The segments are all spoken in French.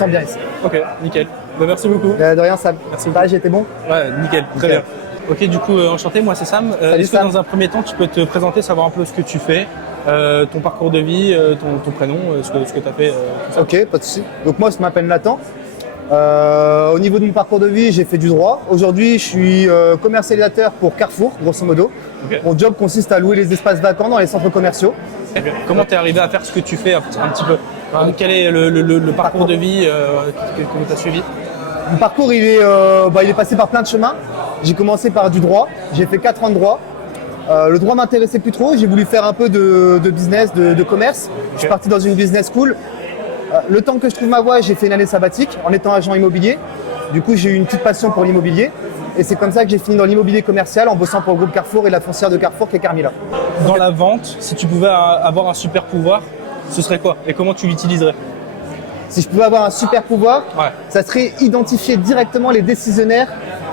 sent bien ici. Ok, nickel. Bah, merci beaucoup. De rien, Sam. Merci. J'ai été bon? Ouais, nickel, très Nickel. bien. Ok, du coup, enchanté, moi c'est Sam. Est-ce que Sam. dans un premier temps, tu peux te présenter, savoir un peu ce que tu fais, ton parcours de vie, ton prénom, ce que tu as fait, tout ça. Ok, pas de souci. Donc moi, je m'appelle Nathan. Au niveau de mon parcours de vie, j'ai fait du droit. Aujourd'hui, je suis commercialisateur pour Carrefour, grosso modo. Ok. Mon job consiste à louer les espaces vacants dans les centres commerciaux. Comment tu es arrivé à faire ce que tu fais un petit peu? Enfin, quel est le parcours de vie que tu as suivi? Mon parcours, il est passé par plein de chemins. J'ai commencé par du droit. J'ai fait 4 ans de droit. Le droit m'intéressait plus trop. J'ai voulu faire un peu de business, de commerce. Je suis parti dans une business school. Le temps que je trouve ma voie, j'ai fait une année sabbatique en étant agent immobilier. Du coup, j'ai eu une petite passion pour l'immobilier. Et c'est comme ça que j'ai fini dans l'immobilier commercial en bossant pour le groupe Carrefour et la foncière de Carrefour qui est Carmila. Dans la vente, si tu pouvais avoir un super pouvoir, ce serait quoi? Et comment tu l'utiliserais? Si je pouvais avoir un super pouvoir, Ouais. ça serait identifier directement les décisionnaires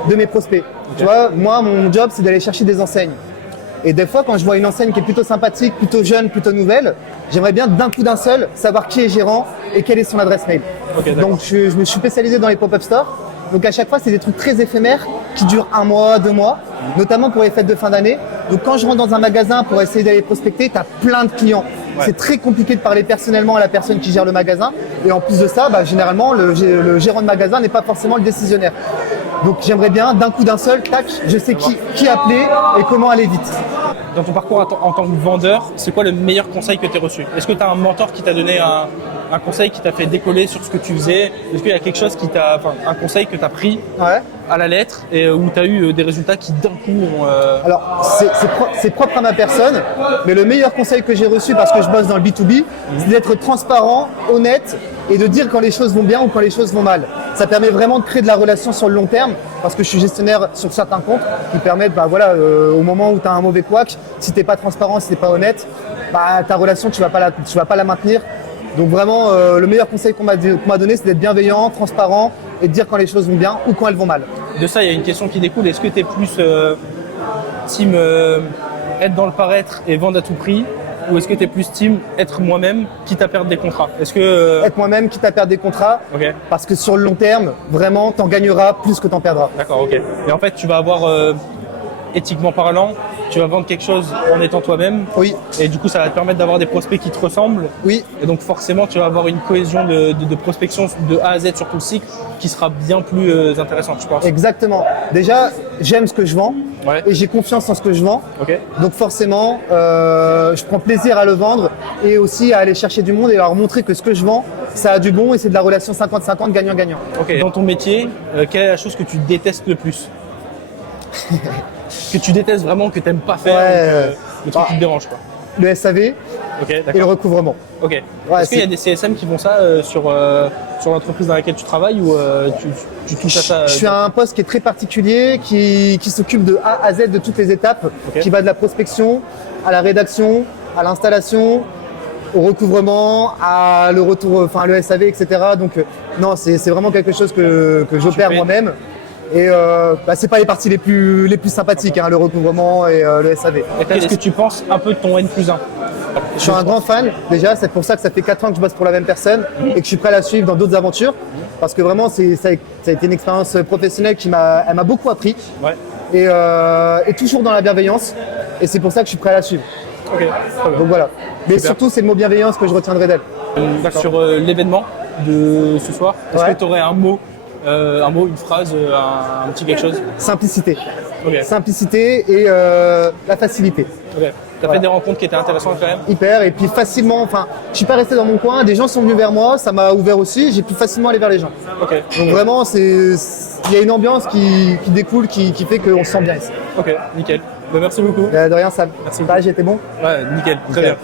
de mes prospects. Tu vois, moi, mon job, c'est d'aller chercher des enseignes. Et des fois, quand je vois une enseigne qui est plutôt sympathique, plutôt jeune, plutôt nouvelle, j'aimerais bien d'un coup d'un seul savoir qui est gérant et quelle est son adresse mail. Ok, d'accord. Donc, je me suis spécialisé dans les pop-up stores. Donc, à chaque fois, c'est des trucs très éphémères qui durent 1 mois, 2 mois, notamment pour les fêtes de fin d'année. Donc, quand je rentre dans un magasin pour essayer d'aller prospecter, tu as plein de clients. Ouais. C'est très compliqué de parler personnellement à la personne qui gère le magasin. Et en plus de ça, généralement, le gérant de magasin n'est pas forcément le décisionnaire. Donc, j'aimerais bien, d'un coup d'un seul, tac, je sais qui appeler et comment aller vite. Dans ton parcours en tant que vendeur, c'est quoi le meilleur conseil que tu as reçu? Est-ce que tu as un mentor qui t'a donné un conseil qui t'a fait décoller sur ce que tu faisais? Est-ce qu'il y a quelque chose un conseil que tu as pris Ouais. à la lettre et où tu as eu des résultats qui d'un coup ont… Alors, c'est propre à ma personne, mais le meilleur conseil que j'ai reçu parce que je bosse dans le B2B, c'est d'être transparent, honnête et de dire quand les choses vont bien ou quand les choses vont mal. Ça permet vraiment de créer de la relation sur le long terme parce que je suis gestionnaire sur certains comptes qui permettent, au moment où tu as un mauvais couac, si tu n'es pas transparent, si tu n'es pas honnête, ta relation, tu vas pas la maintenir. Donc vraiment, le meilleur conseil qu'on m'a donné, c'est d'être bienveillant, transparent et de dire quand les choses vont bien ou quand elles vont mal. De ça, il y a une question qui découle. Est-ce que tu es plus team être dans le paraître et vendre à tout prix, ou est-ce que tu es plus team être moi-même quitte à perdre des contrats? Est-ce que Être moi-même, quitte à perdre des contrats, Ok. parce que sur le long terme, vraiment, t'en gagneras plus que t'en perdras. D'accord, ok. Et en fait, tu vas avoir, éthiquement parlant, tu vas vendre quelque chose en étant toi-même. Oui, Et du coup, ça va te permettre d'avoir des prospects qui te ressemblent. oui, Et donc, forcément, tu vas avoir une cohésion de prospection de A à Z sur tout le cycle qui sera bien plus intéressante, je pense. exactement. Déjà, j'aime ce que je vends Ouais. et j'ai confiance en ce que je vends. Ok. Donc forcément, je prends plaisir à le vendre et aussi à aller chercher du monde et leur montrer que ce que je vends, ça a du bon et c'est de la relation 50-50, gagnant-gagnant. Ok. Dans ton métier, quelle est la chose que tu détestes le plus? Que tu détestes vraiment, que tu n'aimes pas faire, Ouais. ou que le truc qui te dérange, quoi. Le SAV Ok, et le d'accord. recouvrement. Ok. Ouais, Est-ce qu'il y a c'est- des CSM qui font ça sur l'entreprise dans laquelle tu travailles ou tu touches à ça Je suis à un poste qui est très particulier, qui s'occupe de A à Z de toutes les étapes, Ok. qui va de la prospection à la rédaction, à l'installation, au recouvrement, à le retour, enfin le SAV, etc. Donc non, c'est vraiment quelque chose que j'opère fais- moi-même. Et c'est pas les parties les plus sympathiques, hein, le recouvrement et le SAV. Et qu'est-ce que tu penses un peu de ton N+1? Je suis un grand fan, déjà, c'est pour ça que ça fait 4 ans que je bosse pour la même personne et que je suis prêt à la suivre dans d'autres aventures. Parce que vraiment, ça a été une expérience professionnelle elle m'a beaucoup appris Ouais. et toujours dans la bienveillance. Et c'est pour ça que je suis prêt à la suivre. Ok. Très bien. Donc voilà. Mais Super. surtout, c'est le mot bienveillance que je retiendrai d'elle. Sur l'événement de ce soir, est-ce Ouais. que tu aurais un mot, une phrase, un petit quelque chose? Simplicité. Ok. Simplicité et la facilité. Ok. T'as fait des rencontres qui étaient intéressantes quand même? Hyper. Et puis facilement, enfin, je suis pas resté dans mon coin. Des gens sont venus vers moi, ça m'a ouvert aussi. J'ai pu facilement aller vers les gens. Ok. Donc vraiment, il y a une ambiance qui découle, qui fait qu'on se sent bien ici. Ok, nickel. Bah, merci beaucoup. De rien, Sam. Merci. J'ai été bon. Ouais, nickel. Très Nickel. bien.